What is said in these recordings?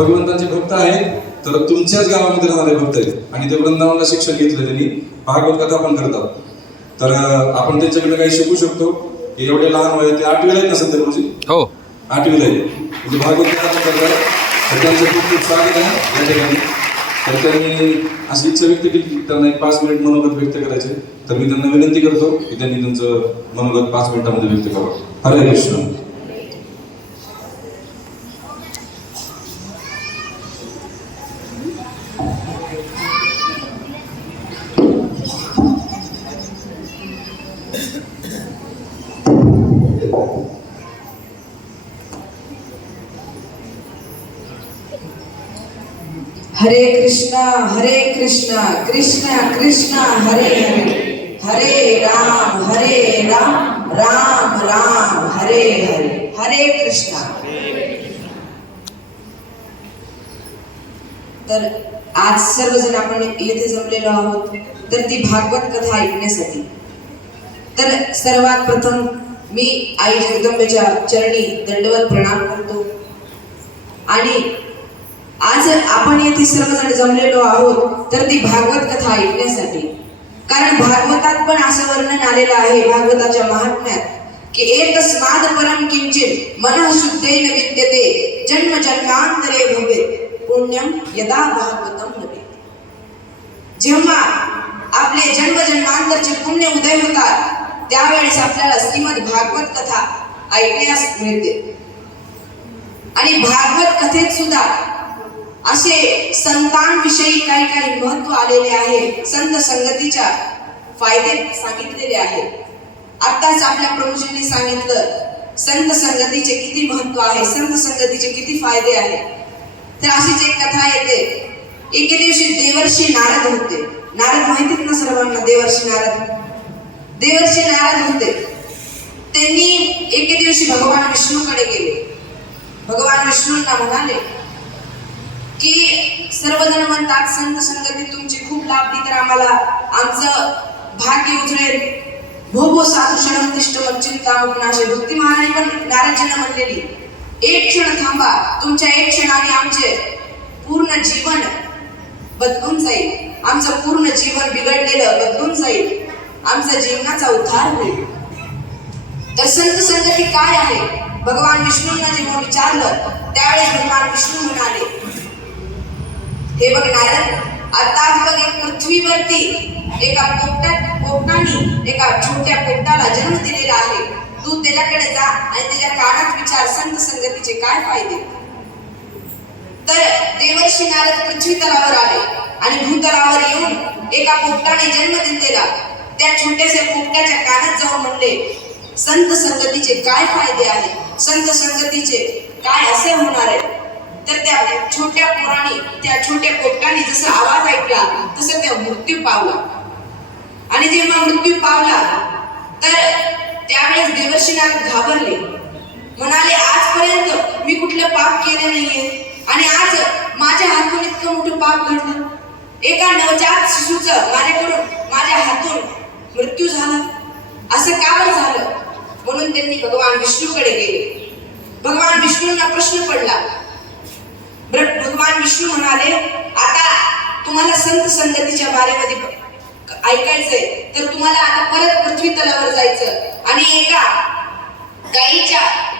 भगवंतांचे भक्त आहेत, तर तुमच्याच गावामध्ये राहणारे भक्त आहेत आणि ते वृंदावनला शिक्षण घेतलं त्यांनी, भागवत कथा पण करतात. तर आपण त्यांच्याकडे काही शिकू शकतो की एवढे लहान वय, ते 8वीला आहेत ना सध्या गुरुजी? हो, 8वीला आहे. म्हणजे भागवत कथा पण करतात. तर त्यांचं खूप खूप स्वागत आहे या ठिकाणी. तर त्यांनी अशी इच्छा व्यक्त केली की त्यांना एक 5 मिनिट मनोगत व्यक्त करायचे. तर मी त्यांना विनंती करतो की त्यांनी त्यांचं मनोगत 5 मिनिटांमध्ये व्यक्त करावं. हरे कृष्ण. हरे कृष्णा कृष्ण कृष्ण हरे हरे, हरे राम राम राम हरे हरे. हरे कृष्णा. तर आज सर्वजण आपण येथे जमलेलो आहोत तर ती भागवत कथा ऐकण्यासाठी. तर सर्वात प्रथम मी आई जगदंबेच्या चरणी दंडवत प्रणाम करतो. आणि आज आपण येथे सर्वजण जमलेलो आहोत तर ती भागवत कथा ऐकण्यासाठी. कारण भागवतात पण असं वर्णन आलेलं आहे भागवताच्या महात्म्यात की एतस्माद परम किंचित मनः शुद्धेन विद्यते जन्म जन्मांतरे भवेत् पुण्यम यदा भागवतम नवेत्. जेव्हा आपले जन्म जन्मांतरचे पुण्य उदय होतात त्यावेळेस आपल्याला श्रीमद भागवत कथा ऐकण्यास मिळते. आणि भागवत कथेत सुद्धा असे संतांविषयी काही काही महत्व आलेले आहे. संत संगतीच्या फायदे सांगितलेले आहेत. आत्ताच आपल्या प्रभूजींनी सांगितलं संत संगतीचे किती महत्व आहे, संत संगतीचे किती फायदे आहेत. तर अशीच एक कथा येते. एके दिवशी देवर्षी नारद होते. नारद माहितीत ना सर्वांना? देवर्षी नारद होते. त्यांनी एके दिवशी भगवान विष्णूकडे गेले. भगवान विष्णूंना म्हणाले की सर्वजण म्हणतात संत संगती तुमची खूप लाभली तर आम्हाला आमचं भाग्य उजळेल. भो साधू क्षण तिष्ठ चिंतामग्नाशे. भक्ती महाराणी पण नारायणजींना म्हणलेली एक क्षण थांबा, तुमच्या एक क्षणाने आमचे पूर्ण जीवन बदलून जाईल, आमचं पूर्ण जीवन बिघडलेलं बदलून जाईल, आमचा जीवनाचा उद्धार होईल. तर संत संगती काय आहे भगवान विष्णूंना जेव्हा विचारलं त्यावेळेस भगवान विष्णू म्हणाले हे बघ नारद, आता बघ एक पृथ्वीवरती एका पोपटाने एका छोट्या पोपटाला जन्म दिलेला आहे. तू त्याच्याकडे जा आणि त्याच्या कानात विचार संत संगतीचे काय फायदे. तर देवर्षी नारद पृथ्वी तलावर आले आणि भूतलावर येऊन एका पोपटाने जन्म दिलेला त्या छोट्याशा पोपटाच्या कानात जाऊन म्हणले संत संगतीचे काय फायदे आहेत, संत संगतीचे काय असे होणार आहे. तर त्या छोट्या पोराने त्या छोट्या पोपटाने जसा आवाज ऐकला तसं त्या मृत्यू पावला. आणि जेव्हा मृत्यू पावला तर त्यावेळेस देवर्षी नारद घाबरले. म्हणाले आजपर्यंत मी कुठलं पाप केले नाहीये आणि आज माझ्या हातून इतकं मोठं पाप घडलं. एका नवजात शिशूचं माझ्या हातून मृत्यू झाला, असं का बरं झालं. म्हणून त्यांनी भगवान विष्णूकडे गेले. भगवान विष्णूंना प्रश्न पडला. भगवान विष्णू म्हणाले आता तुम्हाला संत संगतीच्या बारेमध्ये ऐकायचंय तर तुम्हाला आता परत पृथ्वी तलावर जायचं आणि एका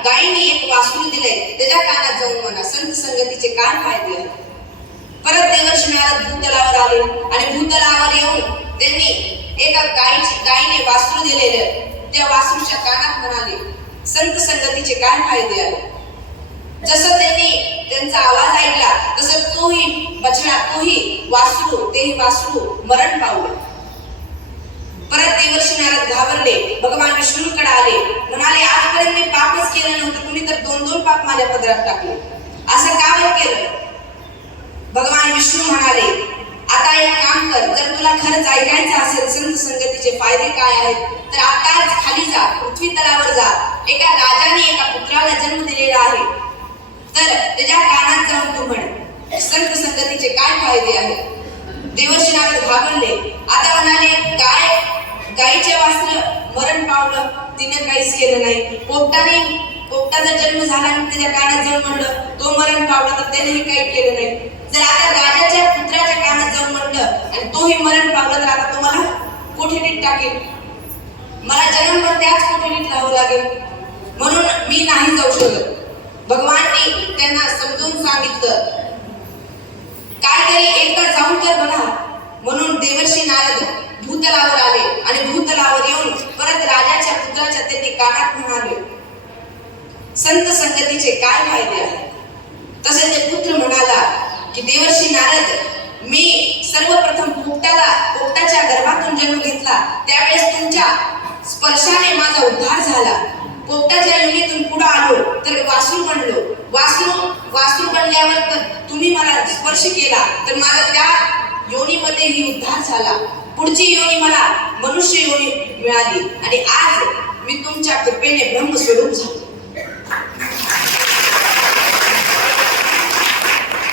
गायीने एक वासरू दिलंय त्याच्या कानात जाऊन म्हणा संत संगतीचे काय फायदे आहेत. परत देवर्षी नारद भूतलावर आले आणि भूतलावर येऊन त्यांनी एका गायीने वासरू दिलेलं त्या वासरूच्या कानात म्हणाले संत संगतीचे काय फायदे आहेत. जसं त्यांनी त्यांचा आवाज ऐकला तसं तेही वासरू मरण पावलं. परत देवर्षी नारद घाबरले. भगवान विष्णूकडे आले. म्हणाले आजपर्यंत मी पापच केलं नव्हतं, तुम्ही तर 2-2 पाप माझ्या पदरात टाकले, असं का बरं केलं. भगवान विष्णू म्हणाले आता एक काम कर, जर तुला खरंच ऐकायचं असेल संत संगतीचे फायदे काय आहेत तर आताच खाली जा, पृथ्वी तलावर जा. एका राजाने एका पुत्राला जन्म दिलेला आहे तर त्याच्या कानात जाऊन तू म्हण संत संगतीचे काय फायदे आहेत. देवर्षी नारद घाबरले. आता म्हणाले गायीचे वासर मरण पावलं, तिने काहीच केलं नाही. पोपटाने पोपटाचा जन्म झाला आणि त्याच्या कानात जाऊन म्हणलं तो मरण पावला तर त्यानेही काही केलं नाही. जर आता राजाच्या पुत्राच्या कानात जाऊन म्हणलं आणि तोही मरण पावला तर आता तुम्हाला कोठडीत टाकेल, मला जन्मभर त्याच कोठडीत राहावं लागेल. म्हणून मी नाही जाऊ शकत. भगवाननी त्यांना समजून सांगितलं काहीतरी एकदा जाऊन तर बघा. म्हणून देवर्षी नारद भूतलावर आले आणि भूतलावर येऊन परत राजाच्या पुत्राच्या त्यांनी कानात म्हणाले संत संगतीचे काय फायदे आहेत. तसे ते पुत्र म्हणाला की देवर्षी नारद मी सर्वप्रथम पोपटाच्या गर्भातून जन्म घेतला त्यावेळेस तुमच्या स्पर्शाने माझा उद्धार झाला. पोपटाच्या योनीतून पुढे आलो तर वासरू बनलो. वासरू बनल्यावर तर तुम्ही मला स्पर्श केला तर मला त्या योनीमध्येही उद्धार झाला. पुढची योनी मला मनुष्य योनी मिळाली आणि आज मी तुमच्या कृपेने ब्रह्मस्वरूप झालो.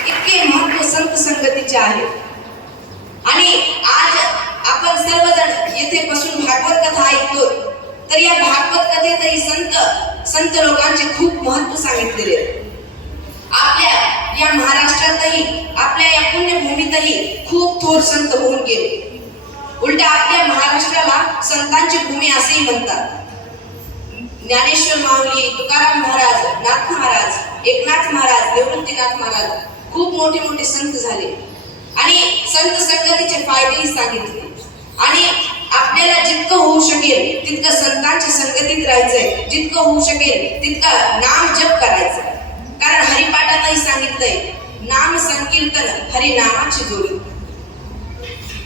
इतके महत्व संत संगतीचे आहे. आणि आज आपण सर्वजण येथे बसून भागवत कथा ऐकतो तर या भागवत कथेतही संत लोकांचे खूप महत्व सांगितलेले आहे. आपल्या या महाराष्ट्रातही आपल्या या पुण्यभूमीतही खूप थोर संत होऊन गेले. उलट आपल्या महाराष्ट्राला संतांची भूमी असेही म्हणतात. ज्ञानेश्वर माऊली, तुकाराम महाराज, नाथ महाराज, एकनाथ महाराज, निवृत्तीनाथ महाराज खूप मोठे मोठे संत झाले आणि संत संगतीचे फायदेही सांगितले. आणि आपल्याला जितकं होऊ शकेल तितकं संतांच्या संगतीत राहायचंय, जितकं होऊ शकेल तितकं नाम जप करायचं. कारण हरिपाठातही सांगितलंय नाम संकीर्तन हरिनामाची जोडी.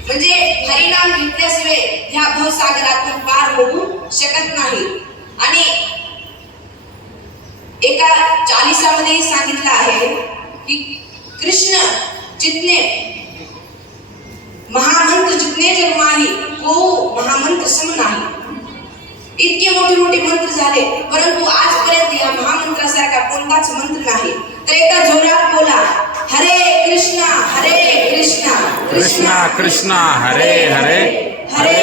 म्हणजे हरिनाम घेतल्याशिवाय ह्या भवसागरातून पार होऊ शकत नाही. आणि एका चालीसामध्ये सांगितलं आहे की कृष्ण जितने महामंत्र जितने जग माही को महामंत्र सम नाही. इतके मोठे मोठे मंत्र झाले परंतु आजपर्यंत या महामंत्रासारखा कोणताच मंत्र नाही. तर एकदा जोरात बोला हरे कृष्णा कृष्णा कृष्णा हरे हरे हरे